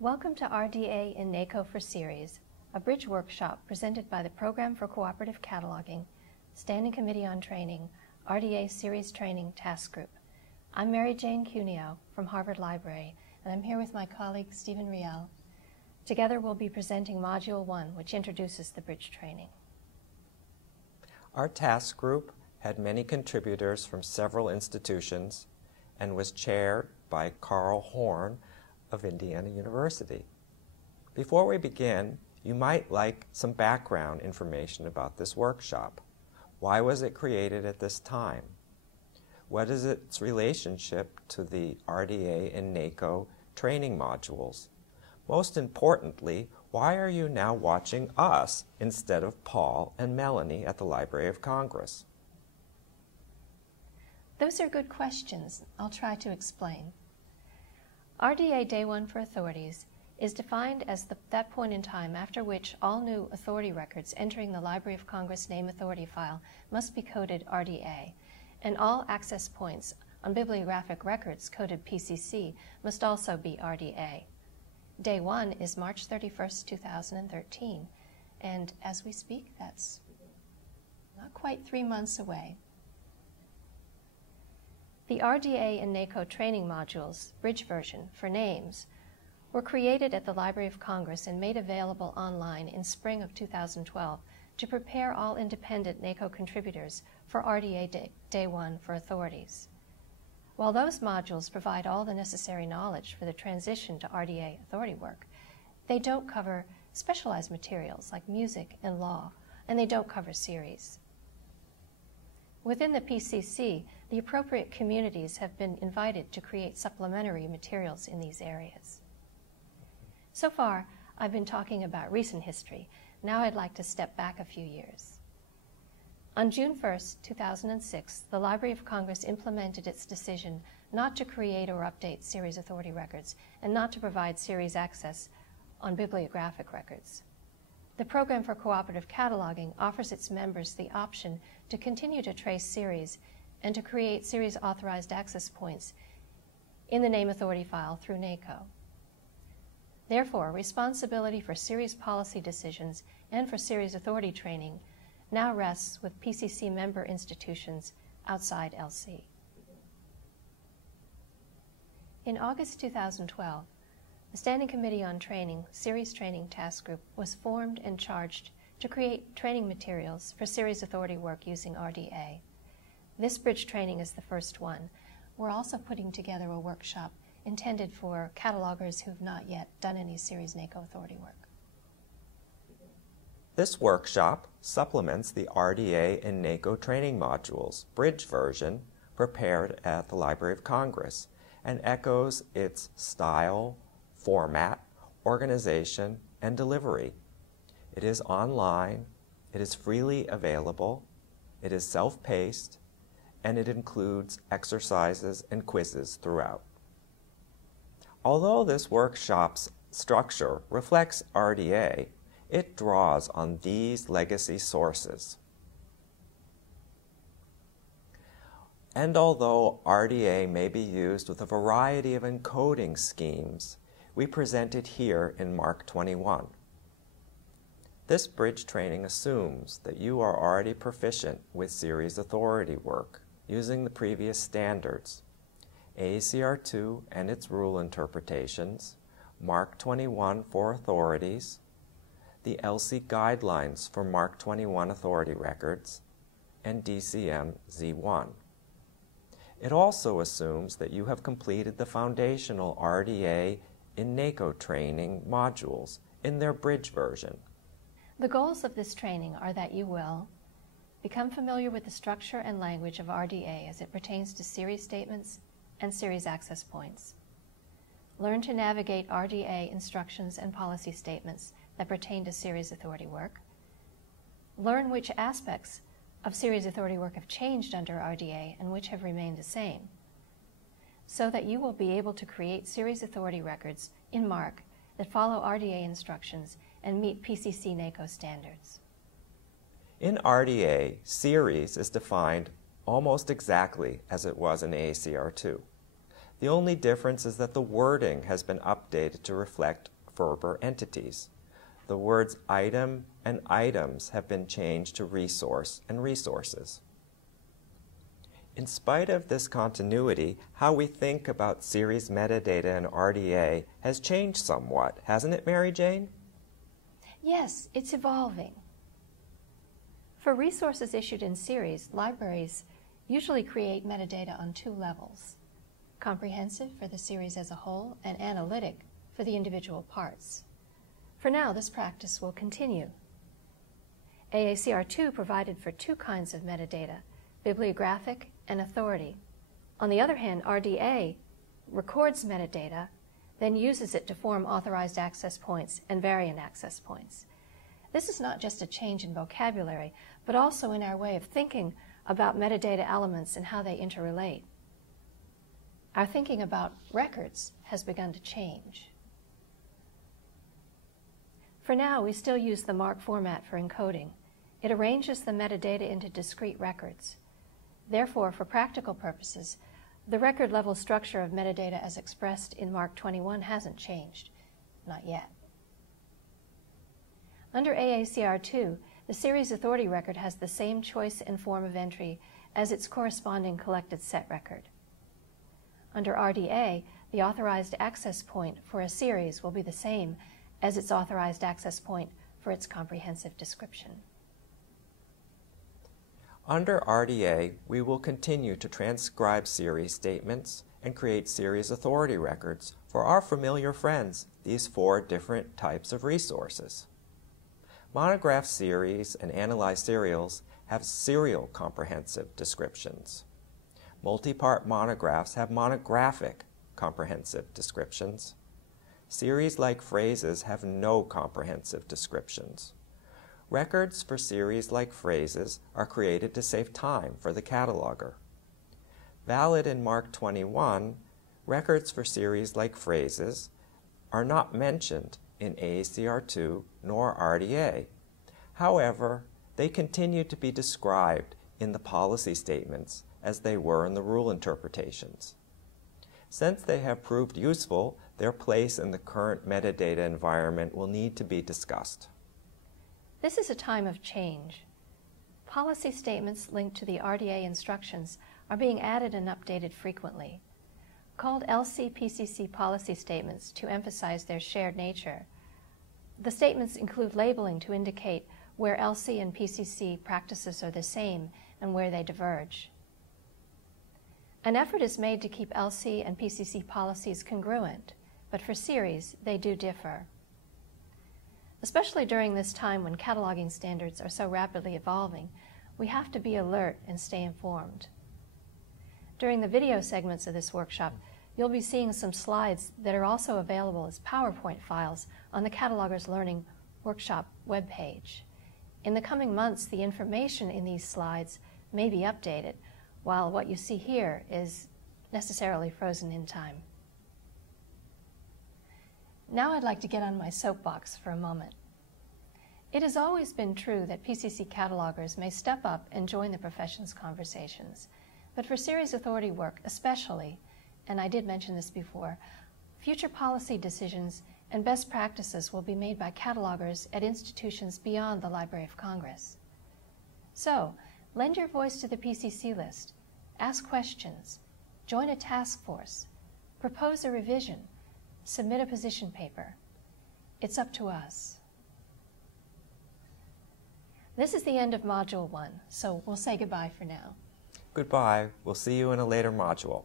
Welcome to RDA in NACO for Series, a bridge workshop presented by the Program for Cooperative Cataloging, Standing Committee on Training, RDA Series Training Task Group. I'm Mary Jane Cuneo from Harvard Library, and I'm here with my colleague Stephen Riel. Together we'll be presenting Module 1, which introduces the bridge training. Our task group had many contributors from several institutions and was chaired by Carl Horn of Indiana University. Before we begin, you might like some background information about this workshop. Why was it created at this time? What is its relationship to the RDA and NACO training modules? Most importantly, why are you now watching us instead of Paul and Melanie at the Library of Congress? Those are good questions. I'll try to explain. RDA Day 1 for Authorities is defined as that point in time after which all new authority records entering the Library of Congress Name Authority file must be coded RDA, and all access points on bibliographic records coded PCC must also be RDA. Day 1 is March 31st, 2013, and as we speak, that's not quite 3 months away. The RDA and NACO training modules, bridge version, for names, were created at the Library of Congress and made available online in spring of 2012 to prepare all independent NACO contributors for RDA Day 1 for Authorities. While those modules provide all the necessary knowledge for the transition to RDA authority work, they don't cover specialized materials like music and law, and they don't cover series. Within the PCC, the appropriate communities have been invited to create supplementary materials in these areas. So far, I've been talking about recent history. Now I'd like to step back a few years. On June 1st, 2006, the Library of Congress implemented its decision not to create or update series authority records and not to provide series access on bibliographic records. The Program for Cooperative Cataloging offers its members the option to continue to trace series and to create series authorized access points in the name authority file through NACO. Therefore, responsibility for series policy decisions and for series authority training now rests with PCC member institutions outside LC. In August 2012, the Standing Committee on Training, Series Training Task Group was formed and charged to create training materials for series authority work using RDA. This bridge training is the first one. We're also putting together a workshop intended for catalogers who have not yet done any series NACO authority work. This workshop supplements the RDA and NACO training modules, bridge version, prepared at the Library of Congress, and echoes its style, format, organization, and delivery. It is online, it is freely available, it is self-paced, and it includes exercises and quizzes throughout. Although this workshop's structure reflects RDA, it draws on these legacy sources. And although RDA may be used with a variety of encoding schemes, we present it here in Mark 21. This bridge training assumes that you are already proficient with series authority work using the previous standards, AACR2 and its rule interpretations, Mark 21 for authorities, the LC guidelines for Mark 21 authority records, and DCM Z1. It also assumes that you have completed the foundational RDA in NACO training modules in their bridge version. The goals of this training are that you will become familiar with the structure and language of RDA as it pertains to series statements and series access points. Learn to navigate RDA instructions and policy statements that pertain to series authority work. Learn which aspects of series authority work have changed under RDA and which have remained the same, so that you will be able to create series authority records in MARC that follow RDA instructions and meet PCC NACO standards. In RDA, series is defined almost exactly as it was in AACR2. The only difference is that the wording has been updated to reflect Ferber entities. The words item and items have been changed to resource and resources. In spite of this continuity, how we think about series metadata in RDA has changed somewhat, hasn't it, Mary Jane? Yes, it's evolving. For resources issued in series, libraries usually create metadata on two levels: comprehensive for the series as a whole and analytic for the individual parts. For now, this practice will continue. AACR2 provided for two kinds of metadata, bibliographic and authority. On the other hand, RDA records metadata, then uses it to form authorized access points and variant access points. This is not just a change in vocabulary, but also in our way of thinking about metadata elements and how they interrelate. Our thinking about records has begun to change. For now, we still use the MARC format for encoding. It arranges the metadata into discrete records. Therefore, for practical purposes, the record-level structure of metadata as expressed in MARC 21 hasn't changed. Not yet. Under AACR2, the series authority record has the same choice and form of entry as its corresponding collected set record. Under RDA, the authorized access point for a series will be the same as its authorized access point for its comprehensive description. Under RDA, we will continue to transcribe series statements and create series authority records for our familiar friends, these four different types of resources. Monograph series and analyzed serials have serial comprehensive descriptions. Multi-part monographs have monographic comprehensive descriptions. Series-like phrases have no comprehensive descriptions. Records for series-like phrases are created to save time for the cataloger. Valid in MARC 21, records for series-like phrases are not mentioned in AACR2 nor RDA. However, they continue to be described in the policy statements as they were in the rule interpretations. Since they have proved useful, their place in the current metadata environment will need to be discussed. This is a time of change. Policy statements linked to the RDA instructions are being added and updated frequently. Called LC-PCC policy statements to emphasize their shared nature, the statements include labeling to indicate where LC and PCC practices are the same and where they diverge. An effort is made to keep LC and PCC policies congruent, but for series, they do differ. Especially during this time when cataloging standards are so rapidly evolving, we have to be alert and stay informed. During the video segments of this workshop, you'll be seeing some slides that are also available as PowerPoint files on the Catalogers Learning Workshop webpage. In the coming months, the information in these slides may be updated, while what you see here is necessarily frozen in time. Now I'd like to get on my soapbox for a moment. It has always been true that PCC catalogers may step up and join the profession's conversations, but for series authority work especially, and I did mention this before, future policy decisions and best practices will be made by catalogers at institutions beyond the Library of Congress. So, lend your voice to the PCC list, ask questions, join a task force, propose a revision, submit a position paper. It's up to us. This is the end of Module 1, so we'll say goodbye for now. Goodbye. We'll see you in a later module.